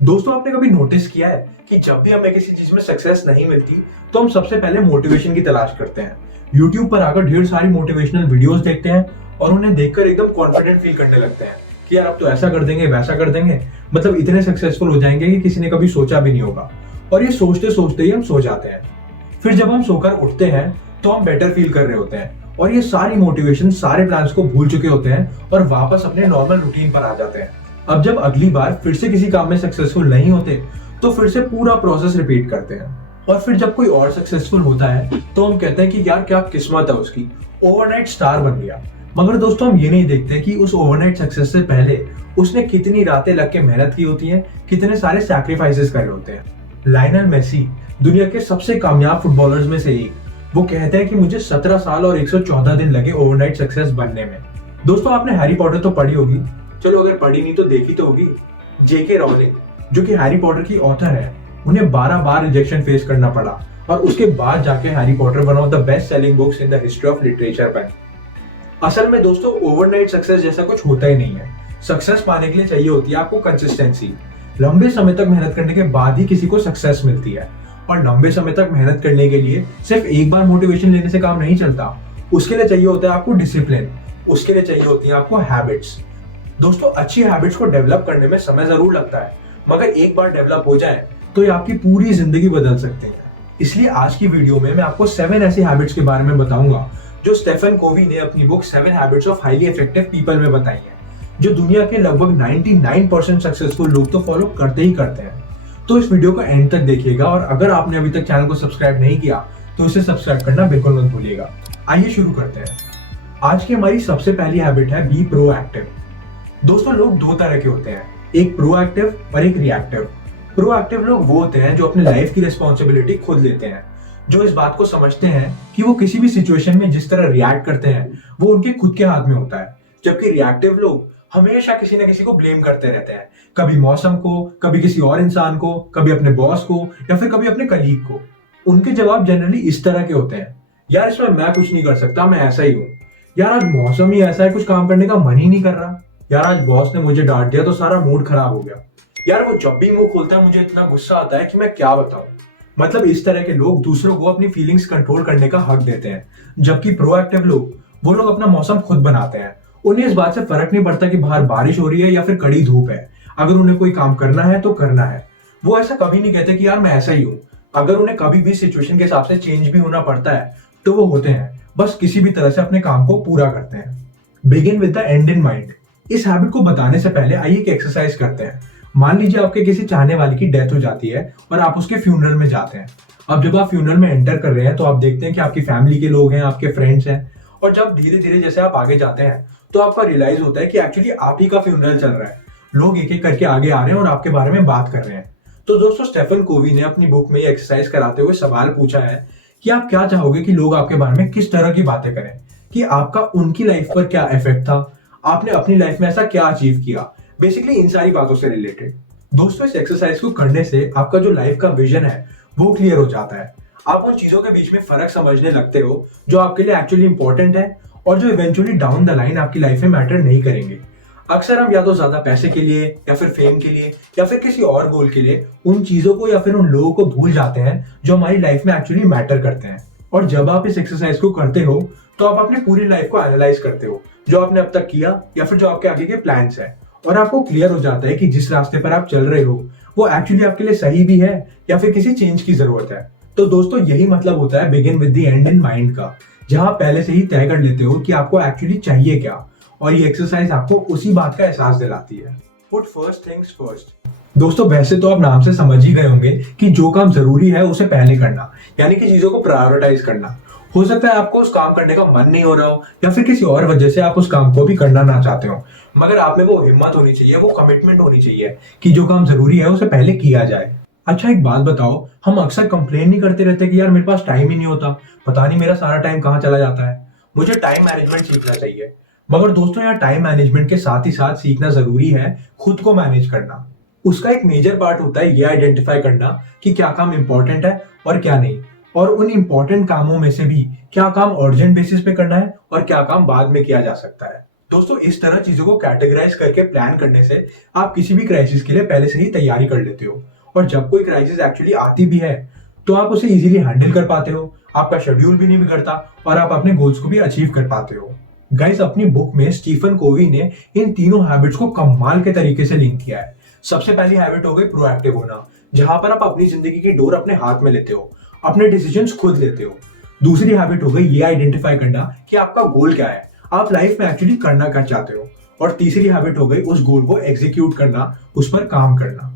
दोस्तों आपने कभी नोटिस किया है कि जब भी हमें किसी चीज में सक्सेस नहीं मिलती तो हम सबसे पहले मोटिवेशन की तलाश करते हैं। YouTube पर आकर ढेर सारी मोटिवेशनल वीडियोस देखते हैं और उन्हें देखकर एकदम कॉन्फिडेंट फील करने लगते हैं कि यार अब तो ऐसा कर देंगे वैसा कर देंगे, मतलब इतने सक्सेसफुल हो जाएंगे कि किसी ने कभी सोचा भी नहीं होगा। और ये सोचते सोचते ही हम सो जाते हैं। फिर जब हम सोकर उठते हैं तो हम बेटर फील कर रहे होते हैं और ये सारी मोटिवेशन सारे प्लान्स को भूल चुके होते हैं और वापस अपने नॉर्मल रूटीन पर आ जाते हैं। अब जब अगली बार फिर से किसी काम में सक्सेसफुल नहीं होते तो फिर से पूरा प्रोसेस रिपीट करते हैं। और फिर जब कोई और सक्सेसफुल होता है तो हम कहते हैं कि यार क्या किस्मत है उसकी, ओवरनाइट स्टार बन गया। मगर दोस्तों हम ये नहीं देखते कि उस ओवरनाइट सक्सेस से पहले उसने कितनी रातें लग के मेहनत की होती है, कितने सारे सैक्रिफाइसेस करे होते हैं। लायनल मेसी दुनिया के सबसे कामयाब फुटबॉलर्स में से एक, वो कहते हैं कि मुझे 17 साल और 114 दिन लगे ओवरनाइट सक्सेस बनने में। दोस्तों आपने हैरी पॉटर तो पढ़ी होगी, चलो अगर पढ़ी नहीं तो देखी तो होगी। जेके रॉलिंग जो कि हैरी पॉटर की ऑथर है, उन्हें 12 बार रिजेक्शन फेस करना पड़ा और उसके बाद जाके Harry Potter one of the best selling books in the history of literature बनी। असल में दोस्तों ओवरनाइट सक्सेस जैसा कुछ होता ही नहीं है। सक्सेस पाने के लिए चाहिए होती है आपको कंसिस्टेंसी। लंबे समय तक मेहनत करने के बाद ही किसी को सक्सेस मिलती है। और लंबे समय तक मेहनत करने के लिए सिर्फ एक बार मोटिवेशन लेने से काम नहीं चलता। उसके लिए चाहिए होता है आपको डिसिप्लिन, उसके लिए चाहिए होती है आपको हैबिट्स। दोस्तों अच्छी हैबिट्स को डेवलप करने में समय जरूर लगता है, मगर एक बार डेवलप हो जाए तो ये आपकी पूरी जिंदगी बदल सकते हैं। इसलिए आज की वीडियो में मैं आपको 7 ऐसी हैबिट्स के बारे में बताऊंगा जो स्टेफन कोवी ने अपनी book 7 habits of highly effective people में बताई है, जो दुनिया के लगभग 99% सक्सेसफुल लोग तो फॉलो करते ही करते हैं। तो इस वीडियो को एंड तक देखिएगा और अगर आपने अभी तक चैनल को सब्सक्राइब नहीं किया तो इसे सब्सक्राइब करना बिल्कुल मत भूलिएगा। आइए शुरू करते हैं। आज की हमारी सबसे पहली हैबिट है बी प्रोएक्टिव। दोस्तों लोग दो तरह के होते हैं, एक प्रोएक्टिव और एक रिएक्टिव। प्रोएक्टिव लोग वो होते हैं जो अपने लाइफ की रिस्पॉन्सिबिलिटी खुद लेते हैं, जो इस बात को समझते हैं कि वो किसी भी सिचुएशन में जिस तरह रिएक्ट करते हैं वो उनके खुद के हाथ में होता है। जबकि रिएक्टिव लोग हमेशा किसी न किसी को ब्लेम करते रहते हैं, कभी मौसम को, कभी किसी और इंसान को, कभी अपने बॉस को या फिर कभी अपने कलीग को। उनके जवाब जनरली इस तरह के होते हैं, यार इसमें मैं कुछ नहीं कर सकता, मैं ऐसा ही हूँ। यार आज मौसम ही ऐसा है, कुछ काम करने का मन ही नहीं कर रहा। यार आज बॉस ने मुझे डांट दिया तो सारा मूड खराब हो गया। यार वो जब भी मुंह खोलता है मुझे इतना गुस्सा आता है कि मैं क्या बताऊं। मतलब इस तरह के लोग दूसरों को अपनी फीलिंग्स कंट्रोल करने का हक देते हैं, जबकि प्रोएक्टिव लोग, वो लोग अपना मौसम खुद बनाते हैं। उन्हें इस बात से फर्क नहीं पड़ता कि बाहर बारिश हो रही है या फिर कड़ी धूप है। अगर उन्हें कोई काम करना है तो करना है। वो ऐसा कभी नहीं कहते कि यार मैं ऐसा ही हूं। अगर उन्हें कभी भी सिचुएशन के हिसाब से चेंज भी होना पड़ता है तो वो होते हैं, बस किसी भी तरह से अपने काम को पूरा करते हैं। Begin with the and in mind. इस हैबिट को बताने से पहले आइए एक एक्सरसाइज करते हैं। मान लीजिए आपके किसी चाहने वाले की डेथ हो जाती है और आप उसके फ्यूनरल में जाते हैं। अब जब आप फ्यूनरल में एंटर कर रहे हैं तो आप देखते हैं कि आपकी फैमिली के लोग हैं, आपके फ्रेंड्स हैं। और जब धीरे धीरे जैसे आप आगे जाते हैं तो आपका रियलाइज होता है कि एक्चुअली आप ही का फ्यूनरल चल रहा है। लोग एक एक करके आगे आ रहे हैं और आपके बारे में बात कर रहे हैं। तो दोस्तों स्टेफन कोवी ने अपनी बुक में एक्सरसाइज कराते हुए सवाल पूछा है कि आप क्या चाहोगे कि लोग आपके बारे में किस तरह की बातें करें, कि आपका उनकी लाइफ पर क्या इफेक्ट था, आपने अपनी लाइफ में ऐसा क्या अचीव किया। बेसिकली इन सारी बातों से रिलेटेड। दोस्तों इस एक्सरसाइज को करने से आपका जो लाइफ का विजन है वो क्लियर हो जाता है। आप उन चीजों के बीच में फर्क समझने लगते हो जो आपके लिए एक्चुअली इंपॉर्टेंट है और जो इवेंचुअली डाउन द लाइन आपकी लाइफ में मैटर नहीं करेंगे। अक्सर हम या तो ज्यादा पैसे के लिए या फिर फेम के लिए या फिर किसी और गोल के लिए उन चीजों को या फिर उन लोगों को भूल जाते हैं जो हमारी लाइफ में एक्चुअली मैटर करते हैं। और जब आप इस एक्सरसाइज को करते हो तो आप अपनी पूरी लाइफ को एनालाइज करते हो, जो आपने अब तक किया या फिर जो आपके आगे के प्लान्स है। और आपको क्लियर हो जाता है कि जिस रास्ते पर आप चल रहे हो वो एक्चुअली आपके लिए सही भी है या फिर किसी चेंज की जरूरत है। तो दोस्तों यही मतलब होता है begin with the and in mind का, जहां आप पहले से ही तय कर लेते हो कि आपको एक्चुअली चाहिए क्या। और ये एक्सरसाइज आपको उसी बात का एहसास दिलाती है। Put first things first. दोस्तों वैसे तो आप नाम से समझ ही गए होंगे कि जो काम जरूरी है उसे पहले करना, यानी कि चीजों को प्रायोरिटाइज करना। हो सकता है आपको उस काम करने का मन नहीं हो रहा हो या फिर किसी और वजह से आप उस काम को भी करना ना चाहते हो, मगर आप में वो हिम्मत होनी चाहिए, वो कमिटमेंट होनी चाहिए कि जो काम जरूरी है उसे पहले किया जाए। अच्छा एक बात बताओ, हम अक्सर कंप्लेन नहीं करते रहते कि यार मेरे पास टाइम ही नहीं होता, पता नहीं मेरा सारा टाइम कहाँ चला जाता है, मुझे टाइम मैनेजमेंट सीखना चाहिए। मगर दोस्तों यार टाइम मैनेजमेंट के साथ ही साथ सीखना जरूरी है खुद को मैनेज करना। उसका एक मेजर पार्ट होता है ये आइडेंटिफाई करना कि क्या काम इंपॉर्टेंट है और क्या नहीं, और उन इंपॉर्टेंट कामों में से भी क्या काम अर्जेंट बेसिस पे करना है और क्या काम बाद में किया जा सकता है। दोस्तों इस तरह चीजों को कैटेगराइज करके प्लान करने से आप किसी भी क्राइसिस के लिए पहले से ही तैयारी कर लेते हो, और जब कोई क्राइसिस एक्चुअली आती भी है तो आप उसे इजीली हैंडल कर पाते हो, आपका शेड्यूल भी नहीं बिगड़ता और आप अपने गोल्स को भी अचीव कर पाते हो। गाइस, अपनी बुक में स्टीफन कोवी ने इन तीनों हैबिट्स को कमाल के तरीके से लिंक किया है। सबसे पहली हैबिट हो गई प्रोएक्टिव होना, जहां पर आप अपनी जिंदगी की डोर अपने हाथ में लेते हो, अपने डिसीजंस खुद लेते हो। दूसरी हैबिट हो गई ये आइडेंटिफाई करना कि आपका गोल क्या है, आप लाइफ में एक्चुअली करना क्या चाहते हो। और तीसरी हैबिट हो गई उस गोल को एग्जीक्यूट करना, उस पर काम करना।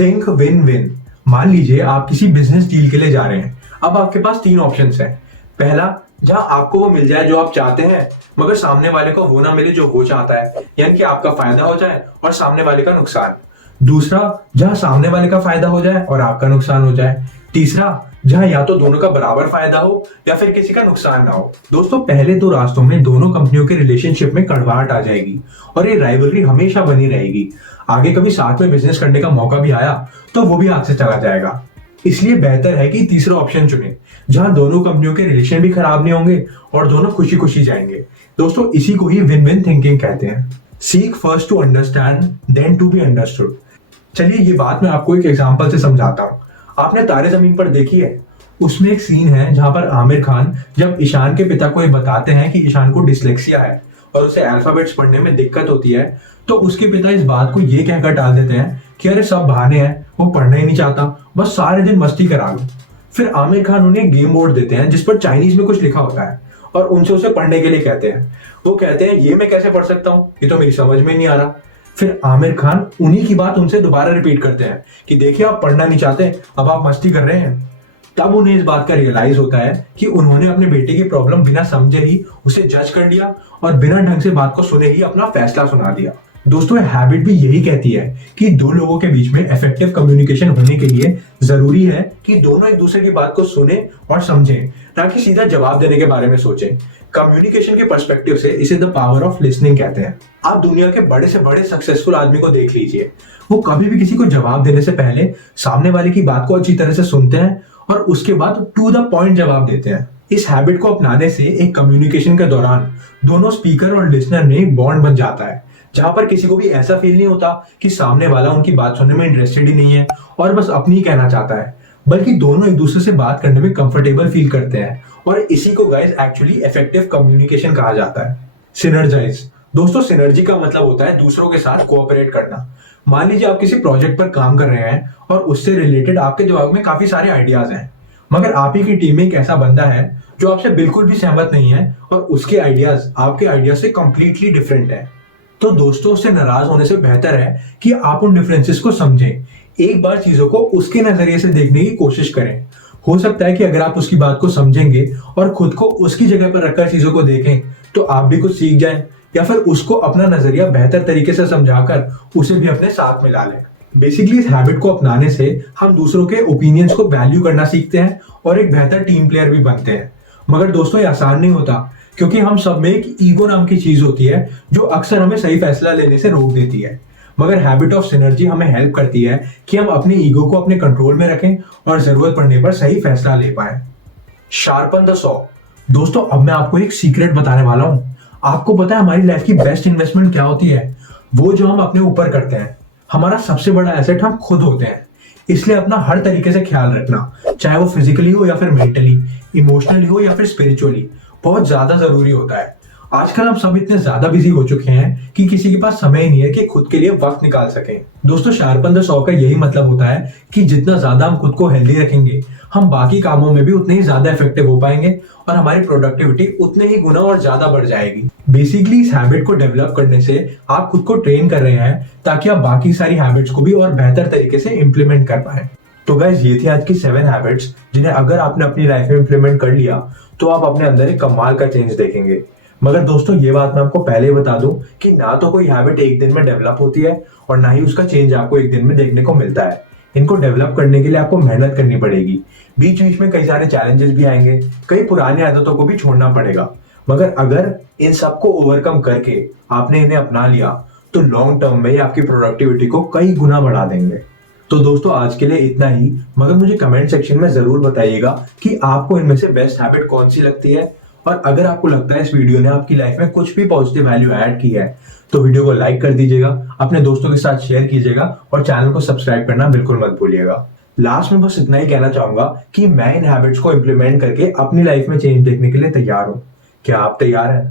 Think win win. मान लीजिए आप किसी बिजनेस डील के लिए जा रहे हैं। अब आपके पास तीन ऑप्शंस हैं। पहला, जहां आपको वो मिल जाए जो आप चाहते हैं मगर सामने वाले को वो ना मिले जो वो चाहता है, यानी कि आपका फायदा हो जाए और सामने वाले का नुकसान। दूसरा, जहां सामने वाले का फायदा हो जाए और आपका नुकसान हो जाए। तीसरा, जहां या तो दोनों का बराबर फायदा हो या फिर किसी का नुकसान ना हो। दोस्तों पहले दो रास्तों में दोनों कंपनियों के रिलेशनशिप में कड़वाहट आ जाएगी और ये राइवलरी हमेशा बनी रहेगी। आगे कभी साथ में बिजनेस करने का मौका भी आया तो वो भी हाथ से चला जाएगा। इसलिए बेहतर है कि तीसरा ऑप्शन चुने, जहां दोनों कंपनियों के रिलेशन भी खराब नहीं होंगे और दोनों खुशी खुशी जाएंगे। दोस्तों इसी को ही विन विन थिंकिंग कहते हैं। Seek first to understand then to be understood. चलिए ये बात मैं आपको एक एग्जांपल से समझाता हूँ। आपने तारे जमीन पर देखी है? उसमें एक सीन है जहां पर आमिर खान जब ईशान के पिता को ये बताते हैं कि ईशान को डिसलेक्सिया है और उसे अल्फाबेट्स पढ़ने में दिक्कत होती है, तो उसके पिता इस बात को ये कहकर टाल देते हैं कि अरे सब बहाने हैं, वो पढ़ना ही नहीं चाहता, बस सारे दिन मस्ती करा लो। फिर आमिर खान उन्हें गेम बोर्ड देते हैं जिस पर चाइनीज में कुछ लिखा होता है और उनसे उसे पढ़ने के लिए कहते हैं। वो कहते हैं ये मैं कैसे पढ़ सकता हूँ, ये तो मेरी समझ में नहीं आ रहा। फिर आमिर खान उन्हीं की बात उनसे दोबारा रिपीट करते हैं कि देखिए आप पढ़ना नहीं चाहते, अब आप मस्ती कर रहे हैं। तब उन्हें इस बात का रियलाइज होता है कि उन्होंने अपने बेटे की प्रॉब्लम बिना समझे ही उसे जज कर लिया और बिना ढंग से बात को सुने ही अपना फैसला सुना दिया। दोस्तों हैबिट भी यही कहती है कि दो लोगों के बीच में इफेक्टिव कम्युनिकेशन होने के लिए जरूरी है कि दोनों एक दूसरे की बात को सुने और समझें, ना कि सीधा जवाब देने के बारे में सोचें। कम्युनिकेशन के पर्सपेक्टिव से इसे द पावर ऑफ लिसनिंग कहते हैं। आप दुनिया के बड़े से बड़े सक्सेसफुल आदमी को देख लीजिए, वो कभी भी किसी को जवाब देने से पहले सामने वाले की बात को अच्छी तरह से सुनते हैं और उसके बाद टू द पॉइंट जवाब देते हैं। इस हैबिट को अपनाने से एक कम्युनिकेशन के दौरान दोनों स्पीकर और लिसनर में एक बॉन्ड बन जाता है, जहां पर किसी को भी ऐसा फील नहीं होता कि सामने वाला उनकी बात सुनने में इंटरेस्टेड ही नहीं है और बस अपनी ही कहना चाहता है, बल्कि दोनों एक दूसरे से बात करने में कंफर्टेबल फील करते हैं। और इसी को गाइस एक्चुअली इफेक्टिव कम्युनिकेशन कहा जाता है। सिनर्जाइज। दोस्तों सिनर्जी का मतलब होता है दूसरों के साथ कोऑपरेट करना। मान लीजिए आप किसी प्रोजेक्ट पर काम कर रहे हैं और उससे रिलेटेड आपके दिमाग में काफी सारे आइडियाज हैं, मगर आप ही की टीम में एक ऐसा बंदा है जो आपसे बिल्कुल भी सहमत नहीं है और उसके आइडियाज आपके आइडिया से कंप्लीटली डिफरेंट है। तो दोस्तों उससे नाराज होने से बेहतर है कि आप उन डिफरेंसेस को समझें, एक बार चीजों को उसके नजरिए से देखने की कोशिश करें। हो सकता है कि अगर आप उसकी बात को समझेंगे और खुद को उसकी जगह पर रखकर चीजों को देखें तो आप भी कुछ सीख जाएं, या फिर उसको अपना नजरिया बेहतर तरीके से समझाकर उसे भी अपने साथ मिला लें। बेसिकली इस हैबिट को अपनाने से हम दूसरों के ओपिनियंस को वैल्यू करना सीखते हैं और एक बेहतर टीम प्लेयर भी बनते हैं। मगर दोस्तों ये आसान नहीं होता, क्योंकि हम सब में एक ईगो नाम की चीज होती है जो अक्सर हमें सही फैसला लेने से रोक देती है। मगर हैबिट ऑफ सिनर्जी हमें हेल्प करती है कि हम अपने ईगो को अपने कंट्रोल में रखें और जरूरत पड़ने पर सही फैसला ले पाए। Sharpen the saw. दोस्तों अब मैं आपको एक सीक्रेट बताने वाला हूं। आपको पता है हमारी लाइफ की बेस्ट इन्वेस्टमेंट क्या होती है? वो जो हम अपने ऊपर करते हैं। हमारा सबसे बड़ा एसेट हम खुद होते हैं, इसलिए अपना हर तरीके से ख्याल रखना, चाहे वो फिजिकली हो या फिर मेंटली, इमोशनली हो या फिर स्पिरिचुअली, बहुत ज्यादा जरूरी होता है। आजकल हम सब इतने ज्यादा बिजी हो चुके हैं कि किसी के पास समय ही नहीं है कि खुद के लिए वक्त निकाल सकें। दोस्तों शार्पन द सॉ का यही मतलब होता है कि जितना ज्यादा हम खुद को हेल्दी रखेंगे, हम बाकी कामों में भी उतने ही ज्यादा इफेक्टिव हो पाएंगे और हमारी प्रोडक्टिविटी उतने ही गुना और ज्यादा बढ़ जाएगी। बेसिकली इस हैबिट को डेवलप करने से आप खुद को ट्रेन कर रहे हैं ताकि आप बाकी सारी हैबिट्स को भी और बेहतर तरीके से इंप्लीमेंट कर पाए। तो गाइस ये थी आज की 7 हैबिट्स, जिन्हें अगर आपने अपनी लाइफ में इंप्लीमेंट कर लिया तो आप अपने अंदर एक कमाल का चेंज देखेंगे। मगर दोस्तों ये बात मैं आपको पहले ही बता दूं कि ना तो कोई हैबिट एक दिन में डेवलप होती है और ना ही उसका चेंज आपको एक दिन में देखने को मिलता है। इनको डेवलप करने के लिए आपको मेहनत करनी पड़ेगी, बीच बीच में कई सारे चैलेंजेस भी आएंगे, कई पुरानी आदतों को भी छोड़ना पड़ेगा। मगर अगर इन सबको ओवरकम करके आपने इन्हें अपना लिया तो लॉन्ग टर्म में आपकी प्रोडक्टिविटी को कई गुना बढ़ा देंगे। तो दोस्तों आज के लिए इतना ही, मगर मुझे कमेंट सेक्शन में जरूर बताइएगा कि आपको इनमें से बेस्ट हैबिट कौन सी लगती है और अगर आपको लगता है इस वीडियो ने आपकी लाइफ में कुछ भी पॉजिटिव वैल्यू ऐड की है तो वीडियो को लाइक कर दीजिएगा, अपने दोस्तों के साथ शेयर कीजिएगा और चैनल को सब्सक्राइब करना बिल्कुल मत भूलिएगा। लास्ट में बस इतना ही कहना चाहूंगा कि मैं इन हैबिट्स को इंप्लीमेंट करके अपनी लाइफ में चेंज देखने के लिए तैयार हूं। क्या आप तैयार हैं?